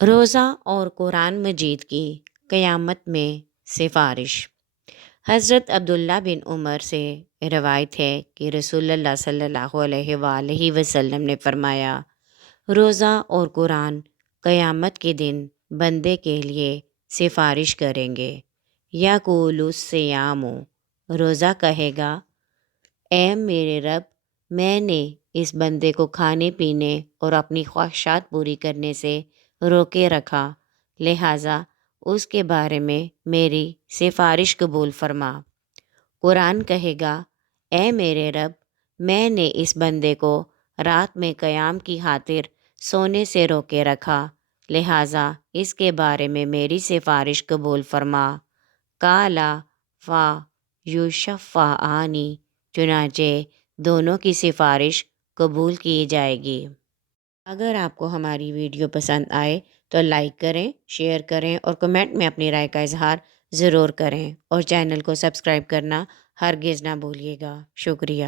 روزہ اور قرآن مجید کی قیامت میں سفارش۔ حضرت عبداللہ بن عمر سے روایت ہے کہ رسول اللہ صلی اللہ علیہ وآلہ وسلم نے فرمایا، روزہ اور قرآن قیامت کے دن بندے کے لیے سفارش کریں گے۔ یقول الصیام، روزہ کہے گا، اے میرے رب، میں نے اس بندے کو کھانے پینے اور اپنی خواہشات پوری کرنے سے روکے رکھا، لہٰذا اس کے بارے میں میری سفارش قبول فرما۔ قرآن کہے گا، اے میرے رب، میں نے اس بندے کو رات میں قیام کی خاطر سونے سے روکے رکھا، لہٰذا اس کے بارے میں میری سفارش قبول فرما۔ کالا فا یشفعانی، چنانچہ دونوں کی سفارش قبول کی جائے گی۔ اگر آپ کو ہماری ویڈیو پسند آئے تو لائک کریں، شیئر کریں اور کمنٹ میں اپنی رائے کا اظہار ضرور کریں، اور چینل کو سبسکرائب کرنا ہرگز نہ بھولیے گا۔ شکریہ۔